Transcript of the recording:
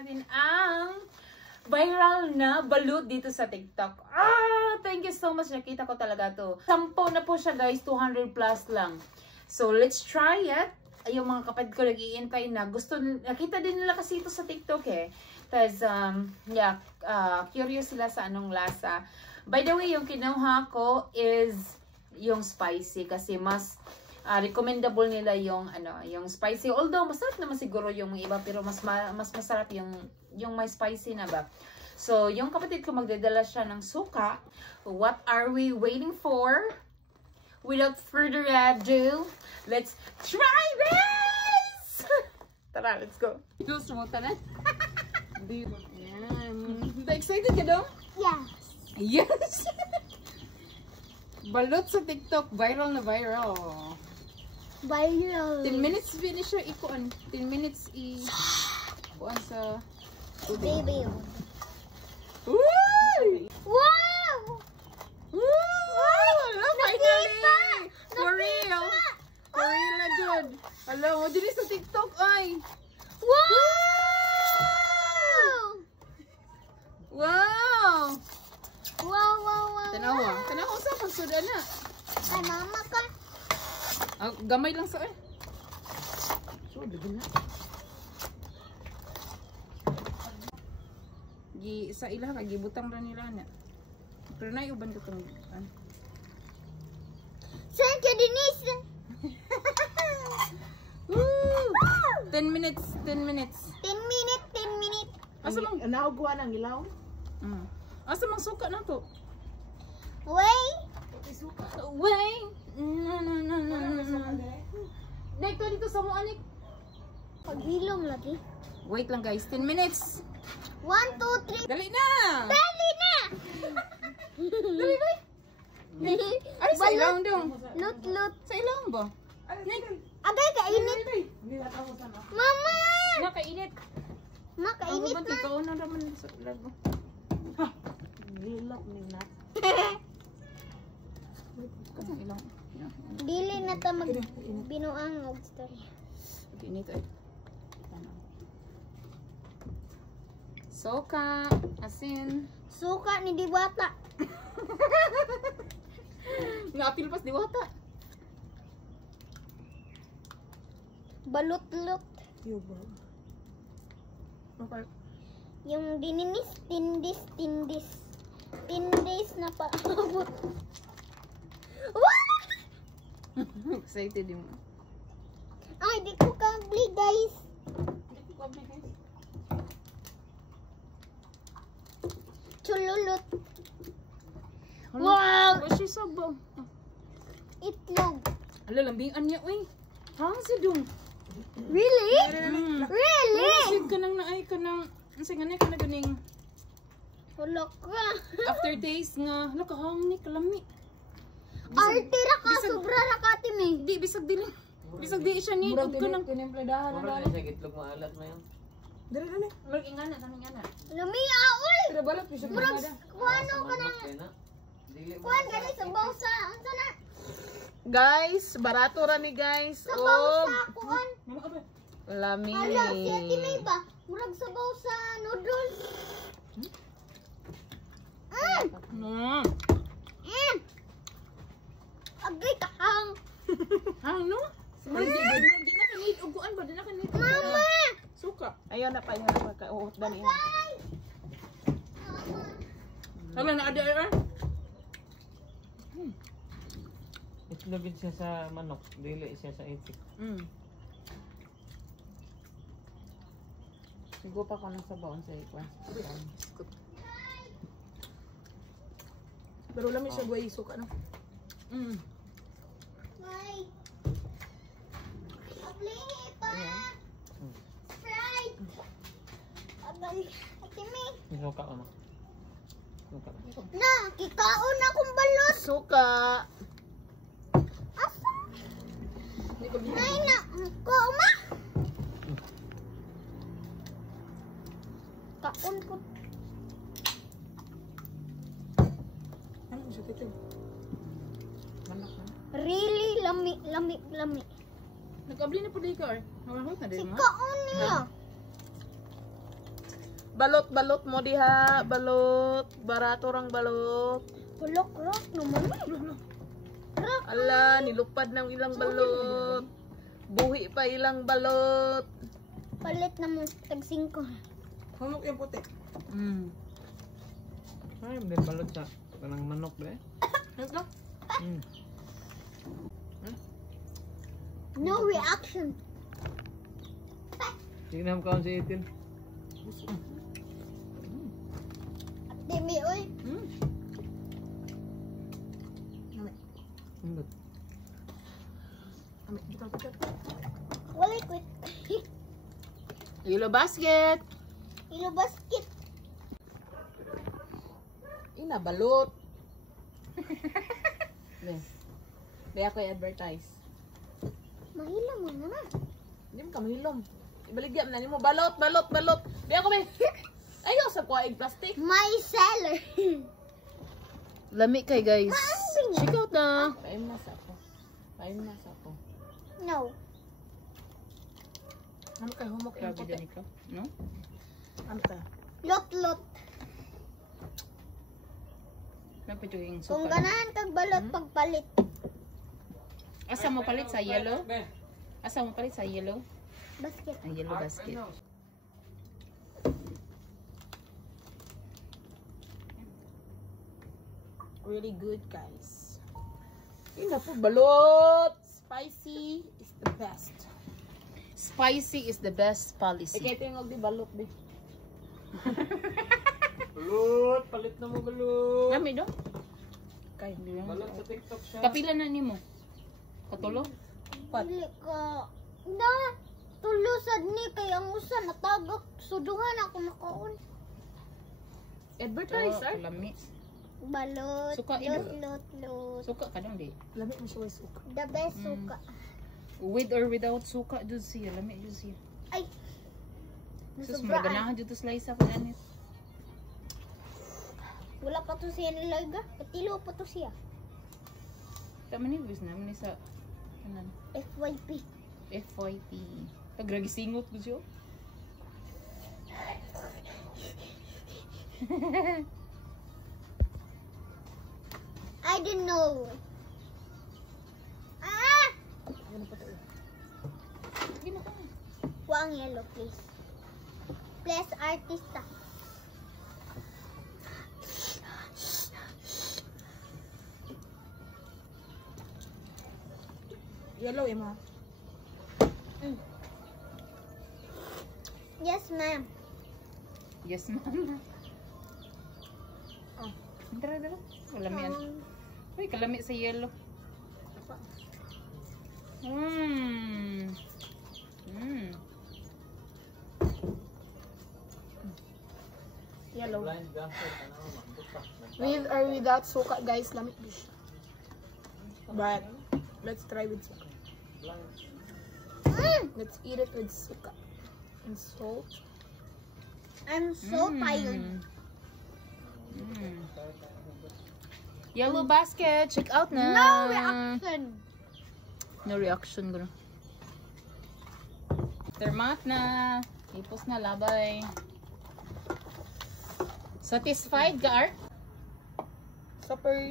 natin ang viral na balut dito sa TikTok. Thank you so much. Nakita ko talaga to. 10 na po siya guys. 200 plus lang. So, let's try it. Yung mga kapatid ko nag-iintay na. Nakita din nila kasi ito sa TikTok eh. Tapos, yeah, curious sila sa anong lasa. By the way, yung kinuha ko is yung spicy kasi mas recommendable nila yung yung spicy. Although masarap naman siguro yung iba pero mas masarap yung may spicy na ba. So, yung kapatid ko magdadala siya ng suka. What are we waiting for? Without further ado, let's try this! Tara, let's go. Gusto mo tanan? Yan. Excited ka daw? Yes. Yes! Balot sa TikTok, viral na viral. Viral. 10 minutes finish siya ikuan. 10 minutes kuan sa Baby. Woo! Wow! Woo! Finally! For real! For real na good. Hello, mo din sa TikTok ay. Wow! Wow! Wow. Tanawa sa pagsuda na. Ay, mama ka. Gamay lang sa So, daghan na. Sa ila kay gibutang ra nila na. Pero nay uban ko tong Saan ka, Denise? 10 minutes. 10 minutes. Asa mang naugwa ng ilaw? Asa mang suka na to? Wait. Wait. No. Dito sa mo anik. Paghilom lagi. Wait lang guys, 10 minutes. 1, 2, 3. Dali na. Dali na! Dali. Ay, sa ilong dong. Lut. Sa ilong ba? Agay, kainit. Mama! Nakainit. Makainit na. Ikaw na naman sa lago. Nilok ni na. Ilong. Dili na ta binuang og story. Init ay. Soka, asin. Suka ni Diwata. Naapil pas diwata. Balut-lut. Yuba. Okay. Yung dininis, tindis. Tindis na paabot. Wow! Excited yung. Ay, di ko kabli, guys. Chululot. Wow! What's your sabo? Itlog. Ala, lambingan niya, uy. Hang si Dung. Really? Really? Sid ka nang naay ka nang, kasi nga ka na ganing Hulok ka. aftertaste nga. Hala, kahang ni, kalami. Artira ka, sobra na katim eh. Di, bisag di lang. Bisag di siya ni, ug ka nang. Kinimpladahan Mura na siya gitlog maalat mo yun. Dali. Marag ingana, tanong ingana. Lumia, uy! Pero balot ko siya Murag, kumada. kuano ka na. Dili mo. Kuan gani sa bawsa. Unsa na? Guys, barato ra ni guys. Sa bawsa, kuan. Lami. Hala, si Ate May ba? Murag sa bawsa, noodles. Agay kahang. Hang no? Marag di na kanit, uguan ba? Di na kanit. Mama! Suka. Ayaw na pa yung pagka-uot dali. Ay! Hala, naada ay. Itlogin siya sa manok, dili siya sa itik. Sigo pa ko ng sabaon sa ikwan. Pero lami siya guay suka no. May! Ablingi pa! Fried! Agay, Ate May. Suka ano? Suka. Na, kikaon akong balot. Suka. Asa? Nay na, ko ma. Kaon po. Ano siya kito? Manak na. Really lami. Nag-abli na po di ka or? Hawak na din mo. Kaon niya. Balot mo diha, balot. Barato rang balot. Hulok rock naman. Ala, nilupad ng ilang balot. Buhi pa ilang balot. Palit na mo tag 5. Humok yung puti. Ay, may balot sa kanang manok ba eh. Ano lang? No reaction. Tingnan mo kaon si Itin. Demi oy. Indot. Amit, kita. Wala quit. Yellow basket. Ilo basket. Ina, balot. Di ako i-advertise. Mahila mo na. Hindi mo ka mahilom. Ibaligyan na mo. Balot. Di ako may... Ayaw sa kuwaig plastic. My seller. Lami kay guys. Maambing. Check out na. Paimas ako. No. Ano kayo humok yung Grabe puti? din ikaw. No? Ano kayo? Lot. Dapat yung Kung suka. ganahan kag balot pagpalit. Asa mo palit sa yellow? Asa mo palit sa yellow? Basket. Ang yellow basket. Really good, guys. Ina po, balot. Spicy is the best. Spicy is the best policy. Ikay tingog di balot, be. Balot! Palit na mo balot! Lami do? Kay. Balot sa TikTok siya. Kapila na nimo? Katulo? Pat. Dili ka. Na. Tulusad ni kay ang usa natagak. Suduhan ako nakaon. Advertise, Oh, ah. lami. Balot. Suka, Lot. Suka ka dong di. Lami mo siya suka. The best suka. With or without suka jud siya. Lami jud siya. Ay. Sus, Nasobraan. maganahan jud to slice up ganit. Wala pa to siya nilaga. Katilo pa to siya. Tama ni bis na ni sa kanan. FYP. FYP. Tagragi singot ko siya. I didn't know. Ah! Gina ka. Huwag yellow, please. Please, artista. Yellow, Emma. Yes, ma'am. Yes, ma'am. Oh. Dara. Kalami yan. Uy, kalami sa yellow. Yellow. Blind gangster ka na mambot pa. With or without suka, guys, lamit dish. But let's try with suka. Let's eat it with suka and salt. I'm so tired. Yellow basket, check out na. No reaction. No reaction gano. Termat na. Ipos na labay. Satisfied ka, Art? Super